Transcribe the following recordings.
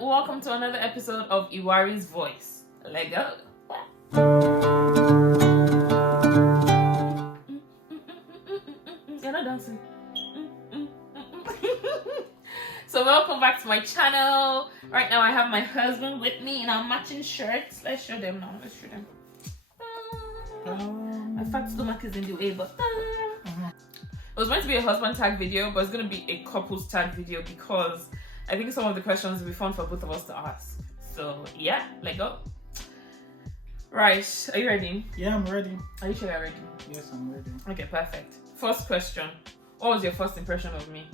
welcome to another episode of Iwari's Voice. Let go. You're not dancing. So welcome back to my channel. Right now I have my husband with me in our matching shirts. Let's show them now. Let's show them. My fat stomach is in the way, but it was meant to be a husband tag video, but it's going to be a couples tag video because I think some of the questions will be fun for both of us to ask. So yeah, let go. Right, are you ready? Yeah, I'm ready. Are you sure you're ready? Yes, I'm ready. Okay, perfect. First question. What was your first impression of me?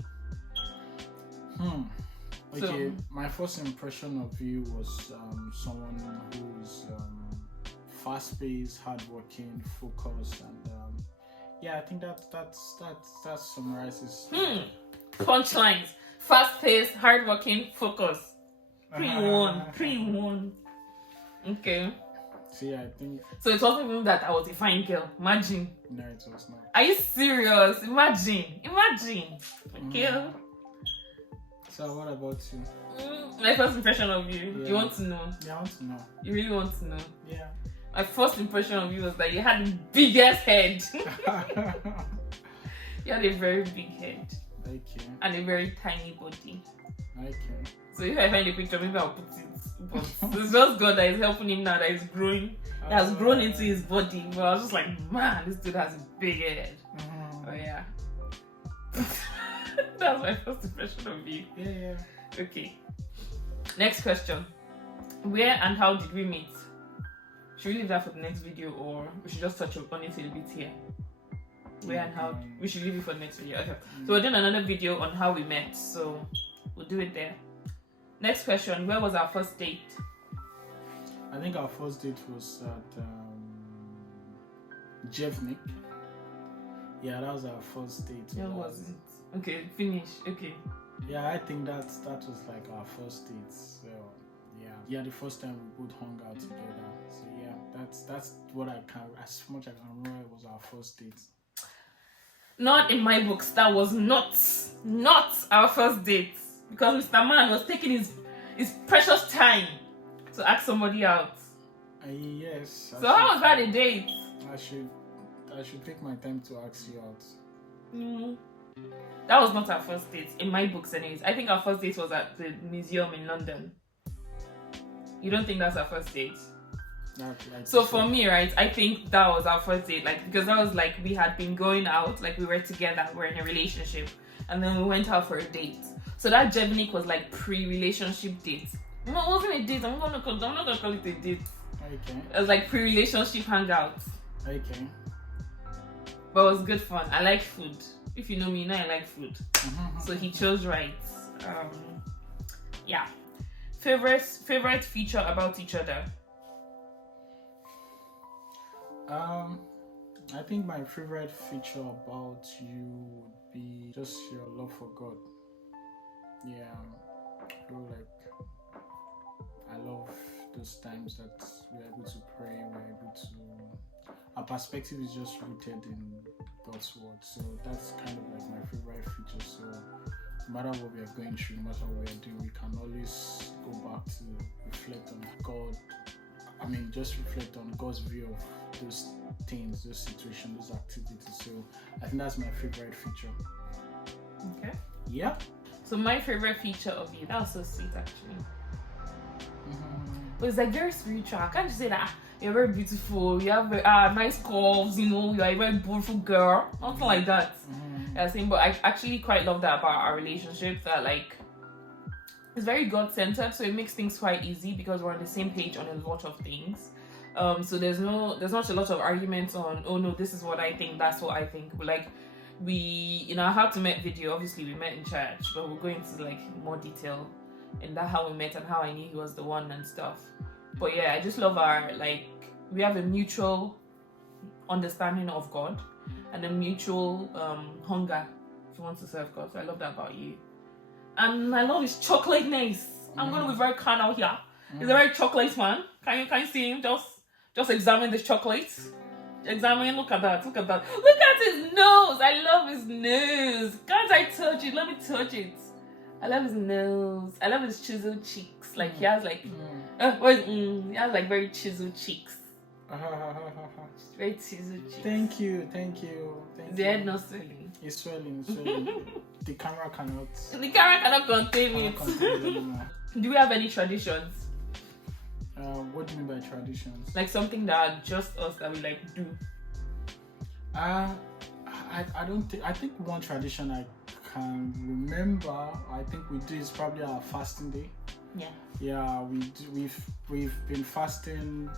Okay, my first impression of you was someone who is fast-paced, hardworking, focused, and yeah, I think that summarizes. Punchlines. Fast-paced, hardworking, focused. Pre-one. Okay. See, I think. So it wasn't even that I was a fine girl. Imagine. No, it was not. Are you serious? Imagine. Okay. So what about you? My first impression of you. Yeah. You want to know? Yeah, I want to know. You really want to know? Yeah. My first impression of you was that you had the biggest head. You had a very big head. Thank you. And a very tiny body. Thank you. So if I find a picture, maybe I'll put it. But it's just God that is helping him now, that is growing. That has grown into his body. But I was just like, man, this dude has a big head. Oh yeah. That's my first impression of you. Yeah. Okay. Next question. Where and how did we meet? Should we leave that for the next video, or we should just touch on it a bit here? Where and how? We should leave it for the next video. Okay. So we're doing another video on how we met, so we'll do it there. Next question. Where was our first date? I think our first date was at Jevnik. Yeah, that was our first date. Where was it? Okay, finish. Okay. Yeah, I think that was like our first date. So yeah, the first time we both hung out together. So yeah, that's what I can, as much as I can remember, it was our first date. Not in my books. That was not our first date, because Mr. Man was taking his precious time to ask somebody out. Yes. So how was that a date? I should take my time to ask you out. That was not our first date in my books, anyways. I think our first date was at the museum in London. You don't think that's our first date? So for me, right, I think that was our first date, like, because that was like we had been going out, like we were together, we're in a relationship, and then we went out for a date. So that Jevnik was like pre-relationship date. No, it wasn't a date. I'm not gonna call it a date. Okay. It was like pre-relationship hangout. Okay. But it was good fun. I like food. If you know me, you know I like food. So he chose right. Yeah. Favorite feature about each other? I think my favorite feature about you would be just your love for God. Yeah. I feel like I love those times that we're able to pray, our perspective is just rooted in God's word. So that's kind of like my favorite feature. So no matter what we are going through, no matter what we are doing, we can always go back to reflect on God. I mean, just reflect on God's view of those things, those situations, those activities. So I think that's my favorite feature. Okay. Yeah. So my favorite feature of you, that was so sweet actually. But it's like very spiritual. I can't just say that you're very beautiful, you have nice curves, you know, you're a very beautiful girl. Nothing like that. Yeah, same, but I actually quite love that about our relationship, that like it's very God-centered, so it makes things quite easy because we're on the same page on a lot of things. So there's not a lot of arguments on, oh no, this is what I think, that's what I think. But like we, in our How to Met video, obviously we met in church, but we'll go into like more detail in that how we met and how I knew he was the one and stuff. But yeah, I just love our, like, we have a mutual understanding of God and a mutual hunger if you want to serve God. So I love that about you. And I love his chocolateness. I'm going to be very carnal here. He's a very chocolate man. Can you see him? Just examine this chocolate. Examine, look at that. Look at his nose. I love his nose. Can't I touch it? Let me touch it. I love his nose. I love his chiseled cheeks. Like he has like, he has like very chiseled cheeks. Very chiseled cheeks. Thank you. The head not swelling. It's swelling. The camera cannot. The camera cannot contain it. Do we have any traditions? What do you mean by traditions? Like something that just us that we like do. I don't think. I think one tradition I can remember. I think we do is probably our fasting day. Yeah. Yeah, we do. We've been fasting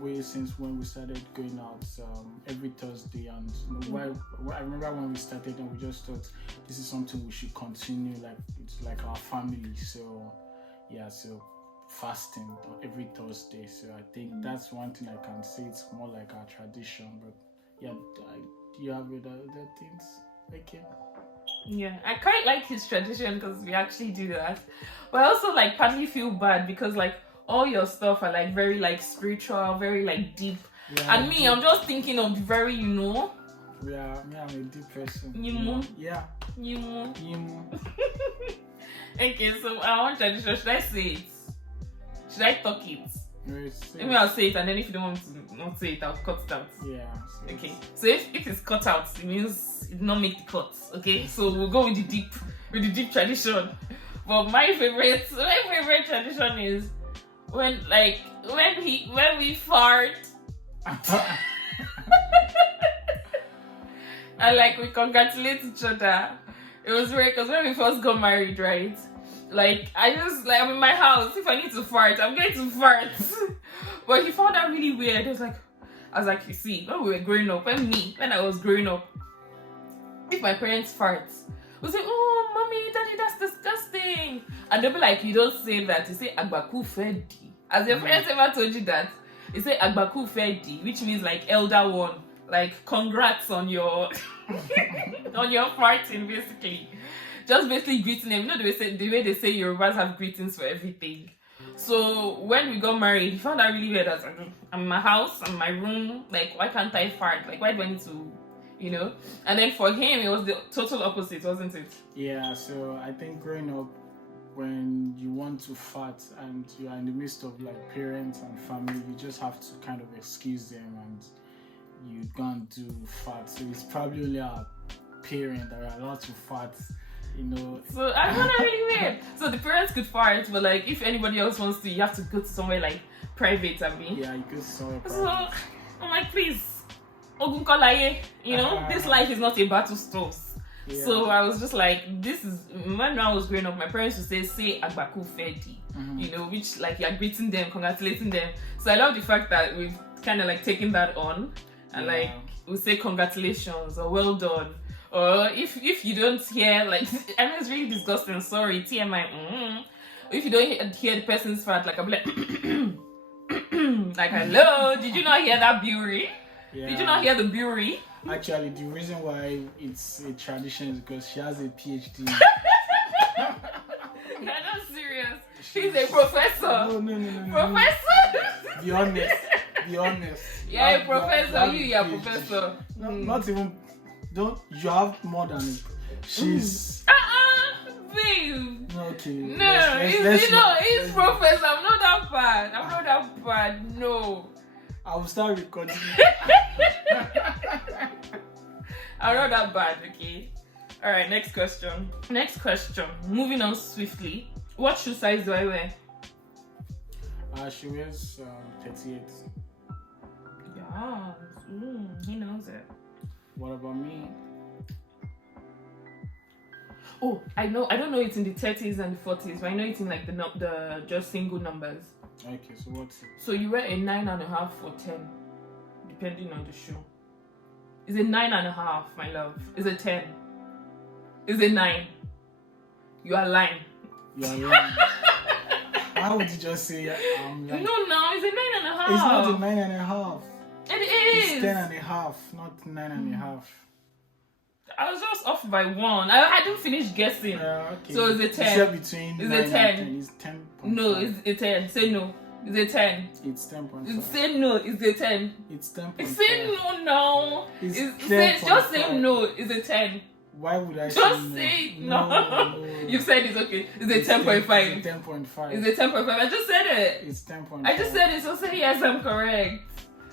way since when we started going out every Thursday, and I remember when we started and we just thought this is something we should continue. Like it's like our family. So yeah, so fasting every Thursday. So I think that's one thing I can say. It's more like our tradition, but yeah, do you have other things? Okay. Yeah, I quite like his tradition because we actually do that. But I also like partly feel bad because like all your stuff are like very like spiritual, very like deep. Yeah, and me, I'm just thinking of very, Yeah, me, I'm a deep person. Yeah. Okay, so I want tradition. Should I say it? Should I talk it? Maybe I'll say it, and then if you don't want to not say it, I'll cut it out. Yeah. Okay. So if it's cut out, it means it did not make the cut. Okay. So we'll go with the deep tradition. But my favorite tradition is when we fart. And like we congratulate each other. It was weird because when we first got married, right? Like I'm in my house. If I need to fart, I'm going to fart. But he found that really weird. I was like, you see, when we were growing up, when I was growing up, if my parents fart, we say, oh, mommy, daddy, that's disgusting. And they'll be like, you don't say that. You say agbaku fedi. Has your parents ever told you that? You say agbaku fedi, which means like elder one. Like congrats on your on your farting, basically. Just basically greeting them. You know the way they say Yorubas have greetings for everything. So when we got married, he found that really weird. I'm in my house, I'm in my room. Like, why can't I fart? Like, why do I need to, And then for him, it was the total opposite, wasn't it? Yeah. So I think growing up, when you want to fart and you are in the midst of like parents and family, you just have to kind of excuse them and you can't do fart. So it's probably only our parent that are allowed to fart. So I found that really weird. So the parents could fart, but like if anybody else wants to, you have to go to somewhere like private. Yeah, you go to somewhere private. So I'm like, please, Ogunkolaye, this life is not a battle stores. Yeah. So I was just like, when I was growing up, my parents would say agbaku fedi, which like you're greeting them, congratulating them. So I love the fact that we've kind of like taken that on, and like we say congratulations or well done. Or if you don't hear, like, I mean, it's really disgusting, sorry, TMI. If you don't hear the person's fart, like, I'm like, like, hello, did you not hear that brewery? Yeah. Did you not hear the brewery? Actually, the reason why it's a tradition is because she has a PhD. You're not serious. She's a professor. No. Professor? Be honest. Yeah, a professor. You're a professor. No, not even... You have more than it. She's babe. Okay. No, he's professor. I'm not that bad. No. I will start recording. I'm not that bad, okay? Alright, next question. Moving on swiftly. What shoe size do I wear? She wears 38. Yeah. He knows it. What about me? Oh, I know. I don't know it's in the 30s and the 40s, but I know it's in like the just single numbers. Okay, so what's it? So you wear a 9.5 or 10, depending on the shoe. Is it 9.5, my love? Is it 10? Is it 9? You are lying. How would you just say I'm lying? No, it's a 9.5. It's not a 9.5. It is. It's 10.5, not 9.5. I was just off by 1. I didn't finish guessing. Okay. So it's a 10. Between it's a 10. It's 10. No, it's a 10. Say no. It's a 10. It's 10.5. Say no. It's a 10. It's 10.5. Say no. It's 10. Just say no. It's a 10. Why would I Just say say it. no? No. You said it's okay. It's a 10.5. It's 10.5. It's a 10.5. I just said it. It's 10.5. I just said it, so say yes, I'm correct.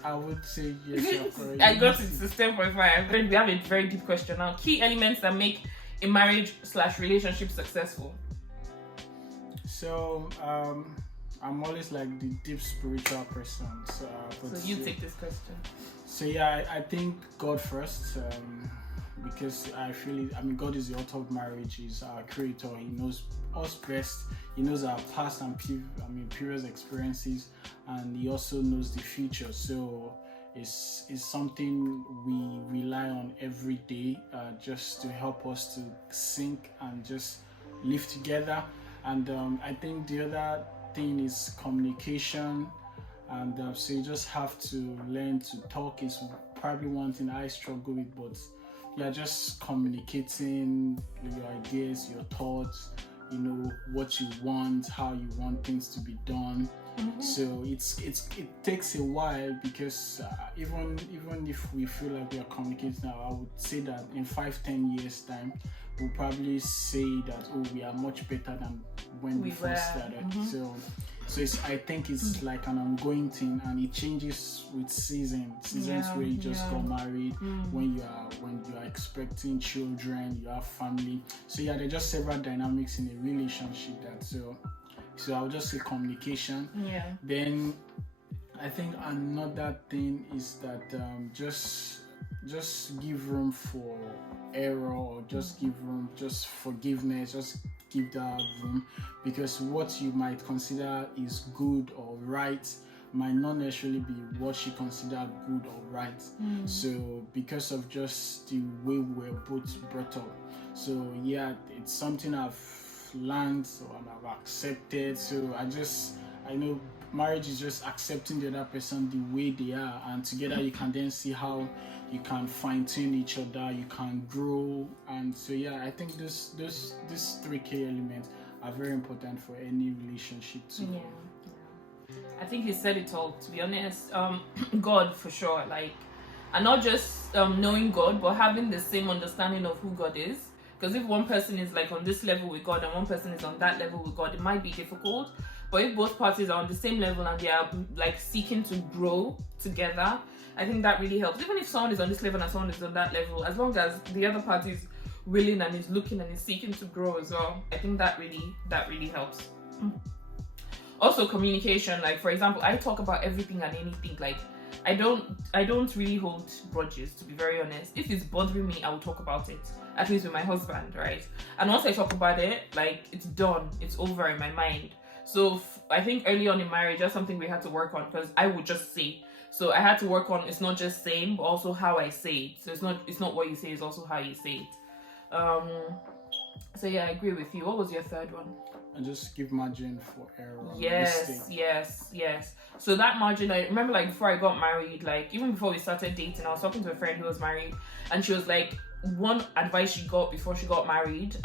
I would say yes, you're correct. I got it. It's 10.5. We have a very deep question now. Key elements that make a marriage/relationship successful. So, I'm always like the deep spiritual person. So you take this question. So yeah, I think God first. Because I feel God is the author of marriage. He's our creator. He knows us best. He knows our past and previous experiences, and he also knows the future. So it's something we rely on every day, just to help us to sync and just live together. And I think the other thing is communication. And so you just have to learn to talk. Is probably one thing I struggle with, but yeah, just communicating your ideas, your thoughts, what you want, how you want things to be done. Mm-hmm. So it takes a while, because even if we feel like we are communicating now, I would say that in 5-10 years time, we'll probably say that we are much better than when we first started. Mm-hmm. So I think it's like an ongoing thing, and it changes with seasons where you just got married, when you are expecting children, you have family. So yeah, there are just several dynamics in a relationship that so I'll just say communication. Yeah. Then I think another thing is that just give room for error, or just give room, just forgiveness, just give that room, because what you might consider is good or right might not necessarily be what you consider good or right. So because of just the way we were both brought up. So yeah, it's something I've learned and I've accepted. So I know marriage is just accepting the other person the way they are, and together you can then see how you can fine-tune each other, you can grow. And so yeah, I think these 3 key elements are very important for any relationship too. Yeah. I think he said it all, to be honest. God, for sure, and not just knowing God, but having the same understanding of who God is. Because if one person is on this level with God and one person is on that level with God, it might be difficult. But if both parties are on the same level and they are seeking to grow together, I think that really helps. Even if someone is on this level and someone is on that level, as long as the other party is willing and is looking and is seeking to grow as well, I think that really helps. Also, communication. For example, I talk about everything and anything. I don't really hold grudges, to be very honest. If it's bothering me, I will talk about it. At least with my husband, right? And once I talk about it, it's done. It's over in my mind. So I think early on in marriage, that's something we had to work on, because I would just say. So I had to work on, it's not just saying, but also how I say it. So it's not what you say, it's also how you say it. So yeah, I agree with you. What was your third one? And just give margin for error. Yes. So that margin, I remember before I got married, even before we started dating, I was talking to a friend who was married, and she was one advice she got before she got married,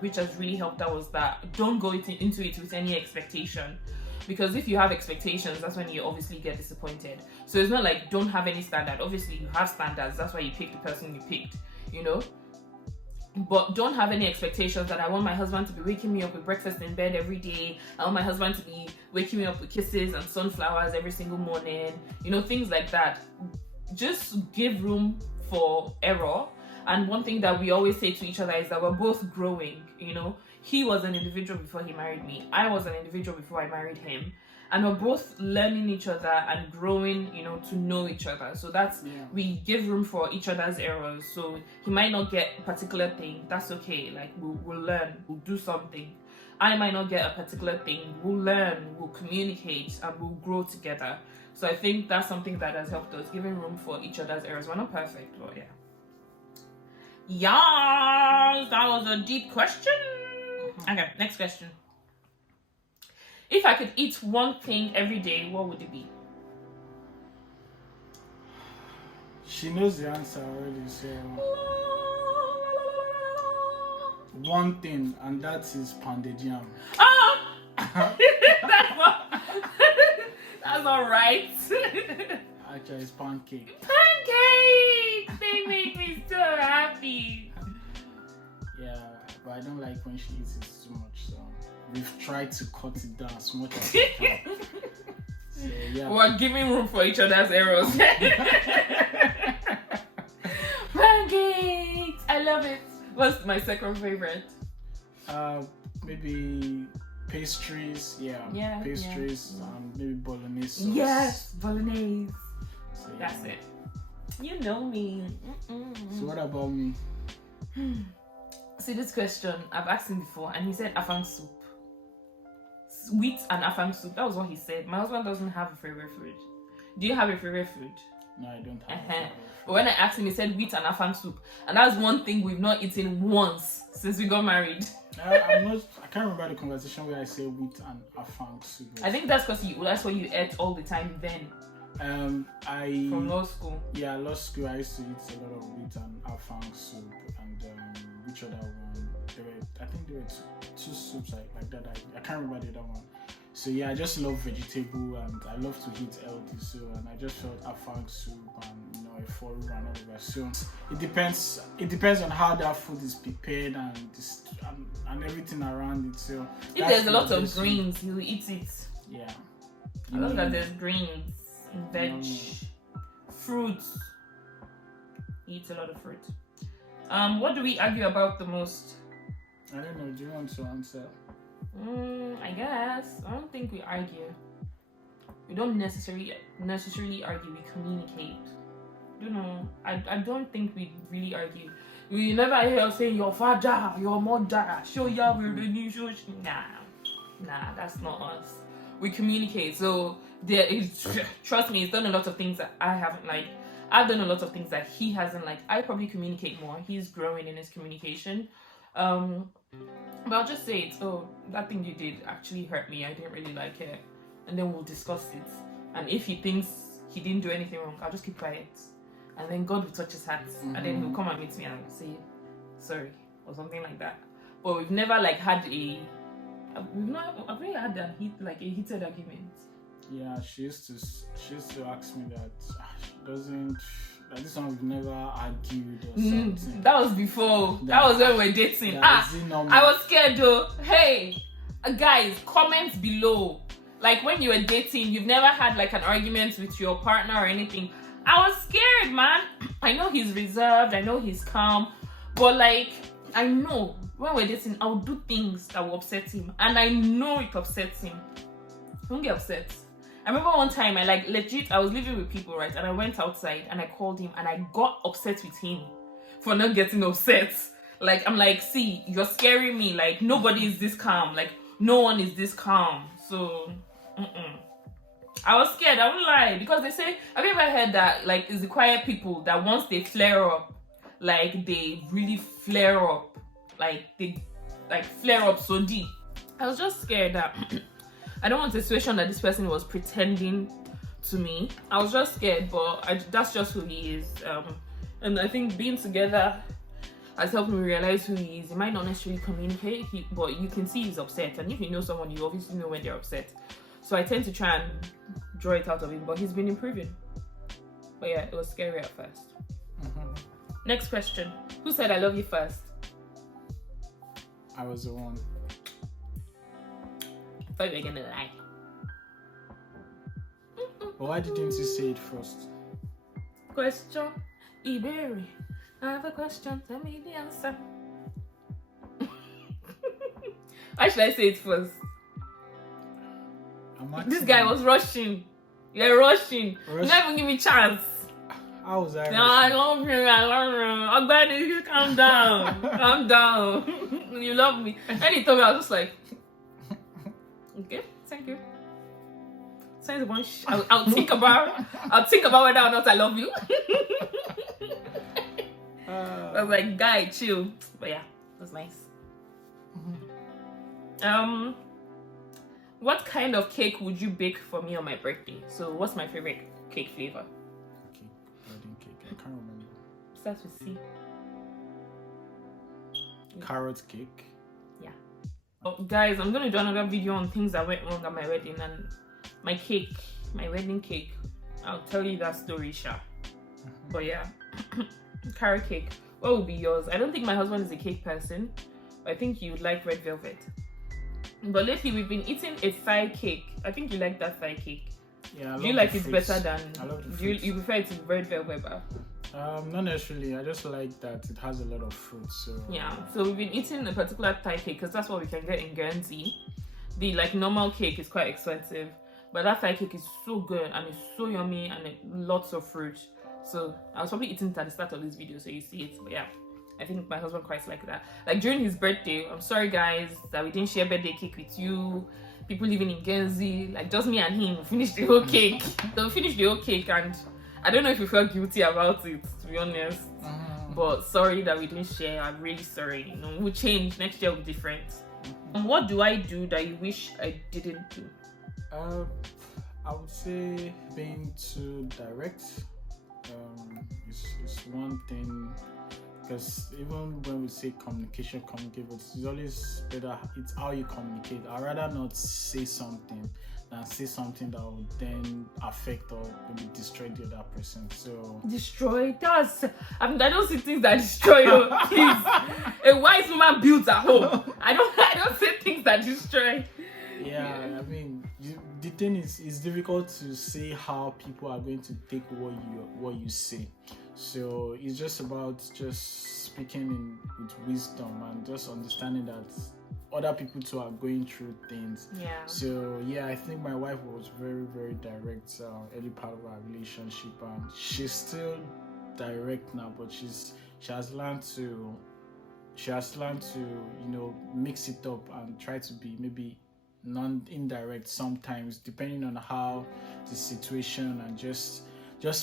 which has really helped her, was that don't go into it with any expectation. Because if you have expectations, that's when you obviously get disappointed. So it's not don't have any standard. Obviously you have standards, that's why you picked the person you picked, But don't have any expectations that I want my husband to be waking me up with breakfast in bed every day. I want my husband to be waking me up with kisses and sunflowers every single morning. Things like that. Just give room for error. And one thing that we always say to each other is that we're both growing, He was an individual before he married me. I was an individual before I married him. And we're both learning each other and growing, to know each other. So we give room for each other's errors. So he might not get a particular thing. That's okay. We'll learn. We'll do something. I might not get a particular thing. We'll learn. We'll communicate. And we'll grow together. So I think that's something that has helped us, giving room for each other's errors. We're not perfect, but yeah. Yes, that was a deep question. Okay, next question. If I could eat one thing every day, what would it be? She knows the answer already, so one thing, and that is pounded yam. That's all right. Actually, it's pancake. Pancakes! They make me so happy. but I don't like when she eats it too much. So we've tried to cut it down as much as we can. So, yeah. We're giving room for each other's errors. Pancakes! I love it. What's my second favorite? Maybe pastries. Yeah. Pastries and maybe bolognese sauce. Yes, bolognese. So, yeah. That's it. You know me. So what about me? See, this question I've asked him before, and he said afang soup. Wheat and afang soup. That was what he said. My husband doesn't have a favorite food. Do you have a favorite food? No, I don't have. A favorite food. But when I asked him, he said wheat and afang soup, and that's one thing we've not eaten once since we got married. I can't remember the conversation where I say wheat and afang soup. I think that's because that's what you ate all the time then. From law school. Yeah, law school. I used to eat a lot of wheat and afang soup, and which other one? I think there were two soups like that. I can't remember the other one. So yeah, I just love vegetable and I love to eat healthy. So and I just felt afang soup and a foru and all of that. So it depends on how that food is prepared and everything around it. So if there's a lot of greens, you eat it. Yeah. I love that there's greens, veg, fruits. You eat a lot of fruit. What do we argue about the most? I don't know. Do you want to answer? I guess. I don't think we argue. We don't necessarily argue. We communicate. I don't know. I don't think we really argue. We never hear us saying your father, your mother, show your new show. Nah, that's not us. We communicate. So there is. Trust me, he's done a lot of things that I haven't liked. I've done a lot of things that he hasn't liked. I probably communicate more. He's growing in his communication. But I'll just say it. Oh, that thing you did actually hurt me. I didn't really like it. And then we'll discuss it. And if he thinks he didn't do anything wrong, I'll just keep quiet. And then God will touch his heart. And then he'll come and meet me and say, sorry. Or something like that. But we've never had I've really had a heated argument. Yeah, she used to ask me that she doesn't. Like this one we've never argued or something. That was before. That was when we were dating. I was scared though. Hey, guys, comment below. Like when you were dating, you've never had an argument with your partner or anything. I was scared, man. I know he's reserved. I know he's calm. But I know when we're dating, I'll do things that will upset him. And I know it upsets him. Don't get upset. I remember one time I was living with people, right? And I went outside and I called him and I got upset with him for not getting upset. I'm see, you're scaring me. Nobody is this calm. No one is this calm. So, I was scared, I won't lie. Because they say, have you ever heard that, it's the quiet people that once they flare up, they really flare up. They, flare up so deep. I was just scared that... I don't want a situation that this person was pretending to me. I was just scared, but that's just who he is. And I think being together has helped me realize who he is. He might not necessarily communicate, but you can see he's upset. And if you know someone, you obviously know when they're upset. So I tend to try and draw it out of him, but he's been improving. But yeah, it was scary at first. Next question. Who said I love you first? I was the one. I thought you were gonna lie. But why didn't you say it first? Question. Iwari. I have a question. Tell me the answer. Why should I say it first? This guy was rushing. You're rushing. You not even give me a chance. How was I? No, I love you. I'm glad you calm down. Calm down. You love me. And he told me, I was just like, okay, thank you. Sounds bunch. I'll think about whether or not I love you. I was like, guy, chill. But yeah, it was nice. What kind of cake would you bake for me on my birthday? So what's my favorite cake flavor? Wedding cake. I can't remember. Starts with C. Carrot cake. Yeah. Oh, guys, I'm gonna do another video on things that went wrong at my wedding and my cake, my wedding cake. I'll tell you that story, Sha. But yeah, carrot cake. What would be yours? I don't think my husband is a cake person, I think you would like red velvet. But lately we've been eating a thigh cake. I think you like that thigh cake. Yeah, I Do you love like the it fruits. better than? I love the Do you, fruits. you prefer it to red velvet? Bar? Not necessarily. I just like that it has a lot of fruit. So Yeah. So we've been eating a particular thigh cake because that's what we can get in Guernsey. The like normal cake is quite expensive, but that thigh cake is so good and it's so yummy and lots of fruit. So I was probably eating it at the start of this video, so you see it. But yeah, I think my husband quite liked that. Like during his birthday, I'm sorry guys that we didn't share birthday cake with you. People living in Guernsey, like just me and him, finished the whole cake. So we finished the whole cake, and I don't know if you felt guilty about it, to be honest. But sorry that we didn't share. I'm really sorry. You know, we'll change. Next year will be different. And what do I do that you wish I didn't do? I would say being too direct is one thing, because even when we say communicate, but it's always better. It's how you communicate. I'd rather not say something than say something that will then affect or maybe destroy the other person. So Destroy? I don't see things that destroy you. Please. A wise woman builds a home. I don't say things that destroy. yeah, I mean, the thing is, it's difficult to say how people are going to take what you say. So it's just about just speaking with wisdom and just understanding that other people too are going through things. Yeah. So yeah, I think my wife was very, very direct early part of our relationship, and she's still direct now, but she has learned to mix it up and try to be maybe non-indirect sometimes, depending on how the situation, and just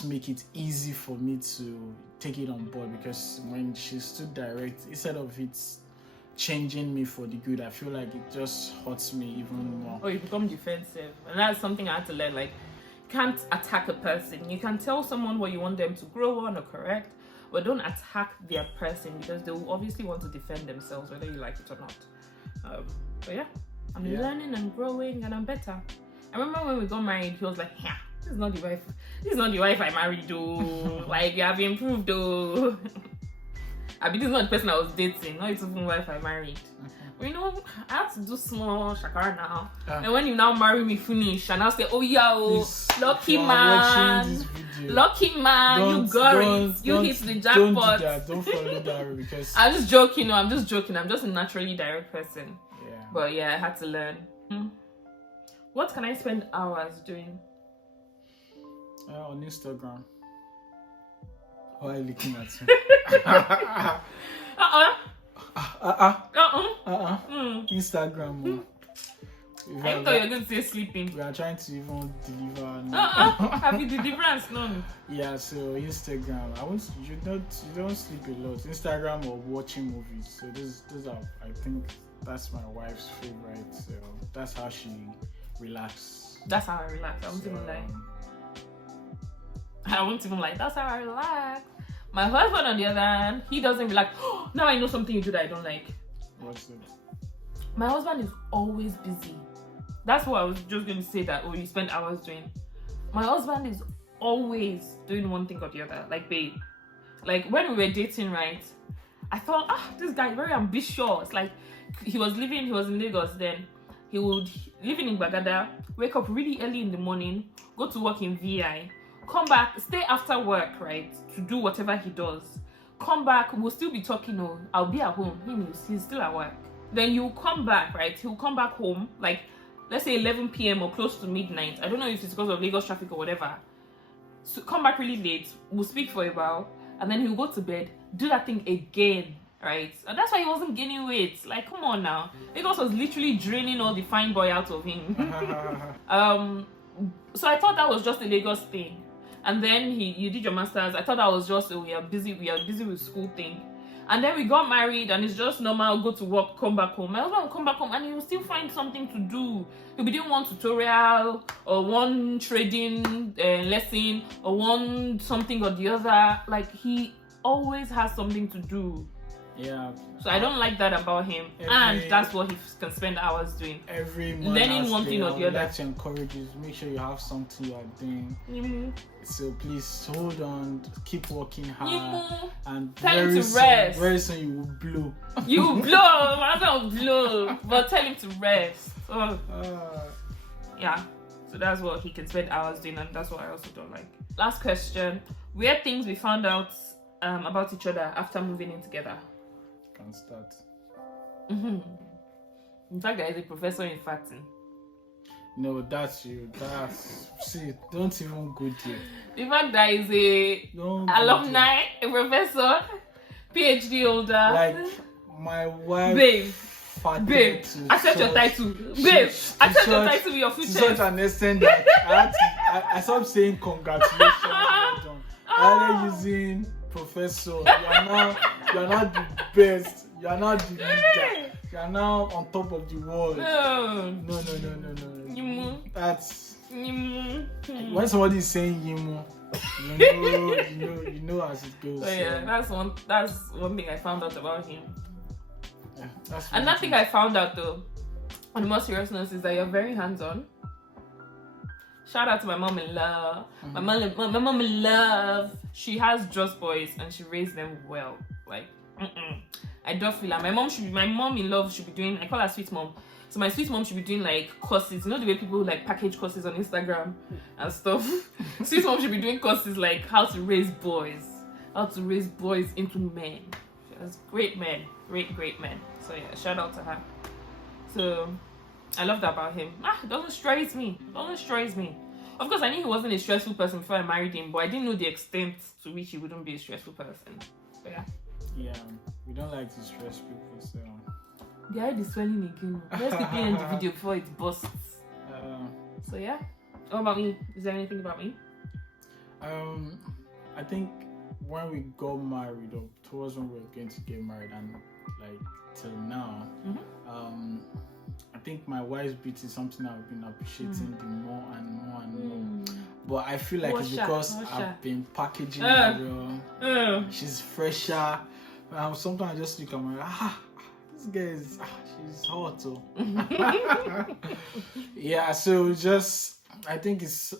make it easy for me to take it on board, because when she's too direct, instead of it changing me for the good, I feel like it just hurts me even more. Or you become defensive, and that's something I had to learn. Like, can't attack a person. You can tell someone what you want them to grow on or correct, but don't attack their person, because they will obviously want to defend themselves whether you like it or not. But yeah, I'm learning and growing, and I'm better. I remember when we got married, he was like, yeah, this is not the wife I married though. Like, you have improved though. I mean, this is not the person I was dating, not even the wife I married. But you know, I have to do small shakara now. And when you now marry me finish, and I'll say, oh yeah, lucky man, you got it, you hit the jackpot. Don't follow that, because I'm just joking. I'm just a naturally direct person. Yeah. But yeah, I had to learn. What can I spend hours doing? On Instagram. Why are you looking at me? Instagram. I thought you were going to say sleeping. We are trying to even deliver. Have you deliverance? No. Yeah, so Instagram. You don't sleep a lot. Instagram or watching movies. So those are, I think that's my wife's favorite. So that's how she relaxes. That's how I relax. I won't even lie. That's how I relax. My husband, on the other hand, he doesn't relax. Now I know something you do that I don't like. What's it? My husband is always busy. That's what I was just going to say, that you spend hours doing. My husband is always doing one thing or the other. Like, babe, like when we were dating, right? I thought, this guy is very ambitious. Like, he was in Lagos then. He would live in Bagada, wake up really early in the morning, go to work in VI, come back, stay after work, right, to do whatever he does. Come back, we'll still be talking. I'll be at home. He's still at work. Then you'll come back, right? He'll come back home, like, let's say 11 p.m. or close to midnight. I don't know if it's because of Lagos traffic or whatever. So come back really late. We'll speak for a while, and then he'll go to bed, do that thing again, right? And that's why he wasn't gaining weight. Like, come on now. Lagos was literally draining all the fine boy out of him. So I thought that was just a Lagos thing. And then you did your masters. I thought that was just we are busy with school thing. And then we got married, and it's just normal, go to work, come back home. My husband will come back home and he'll still find something to do. He'll be doing one tutorial or one trading lesson or one something or the other. Like, he always has something to do. Yeah. So I don't like that about him, and that's what he can spend hours doing. Every learning one thing or the other. Like to encourage you, make sure you have something you are doing. So please hold on, keep working hard, and tell him to rest. Very soon you will blow. You will blow, my husband will blow, but tell him to rest. Yeah. So that's what he can spend hours doing, and that's what I also don't like. Last question: weird things we found out about each other after moving in together. Can start. In fact, there is a professor in fatting. No, that's you. See, don't even go there. In fact, there is a alumni, a professor, PhD holder. Like my wife. Babe, accept your title. Babe, accept your title with your future. To such an extent that I stopped saying congratulations. I started using professor. You're not the best. You're not the leader. You're now on top of the world. No. Yimu. That's Yimu. when somebody is saying Yimu, you know as it goes. So yeah, that's one thing I found out about him. Yeah, that's another thing I found out though, on the more serious note, is that you're very hands-on. Shout out to my mom in love. My mom in love. She has just boys and she raised them well. Like, I don't feel like my mom in love should be doing. I call her sweet mom. So my sweet mom should be doing like courses. You know the way people like package courses on Instagram and stuff. Sweet mom should be doing courses like how to raise boys into men. She has great men, great men. So yeah, shout out to her. So I love that about him. It doesn't stress me. Of course, I knew he wasn't a stressful person before I married him, but I didn't know the extent to which he wouldn't be a stressful person. So yeah. Yeah, we don't like to stress people, so. The eye is swelling again. Let's quickly end the video before it busts. So yeah. What about me? Is there anything about me? I think when we got married, or towards when we were going to get married, and like till now, I think my wife's beauty is something I've been appreciating the more and more. But I feel like it's because I've been packaging her well. She's fresher. Sometimes I just look at my this girl is she's hot too. Yeah, so just I think it's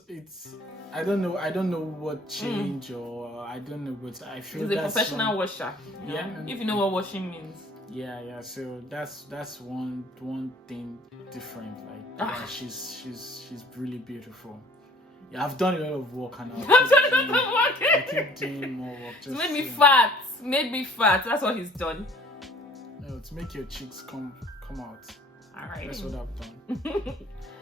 I don't know what change or I don't know, but I feel it's a professional washer. Yeah, if you know what washing means. Yeah. So that's one thing different. Like she's really beautiful. Yeah, I've done a lot of work and I keep doing more work. It's made me fat. That's what he's done. No, to make your cheeks come out. Alright. That's what I've done.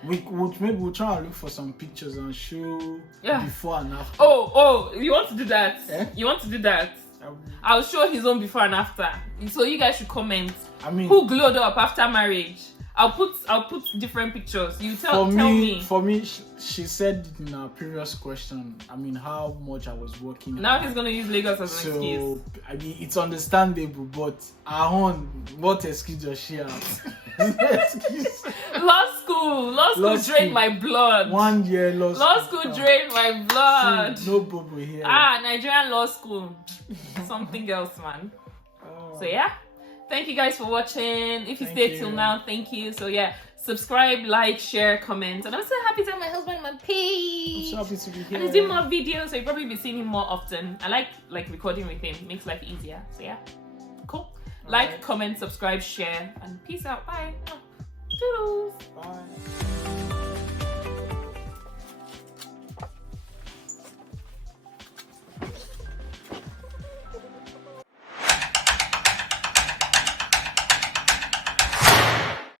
We'll try and look for some pictures and show before and after. Oh, you want to do that? You want to do that? I'll show his own before and after. So you guys should comment. I mean, who glowed up after marriage? I'll put different pictures. You tell me. For me, she said in our previous question, I mean, how much I was working. Now he's gonna use Lagos as an excuse. So I mean, it's understandable, but our own, what excuse does she have? Excuse. Law school drained my blood. 1 year law school drained my blood. See, no bubble here. Nigerian law school. Something else, man. So yeah. Thank you guys for watching. If you stayed till now, thank you. So yeah, subscribe, like, share, comment. And I'm so happy to have my husband on my page. I'm so happy to be here. And he's doing more videos, so you'll probably be seeing him more often. I like recording with him. It makes life easier. So yeah, cool. Like, comment, subscribe, share, and peace out. Bye.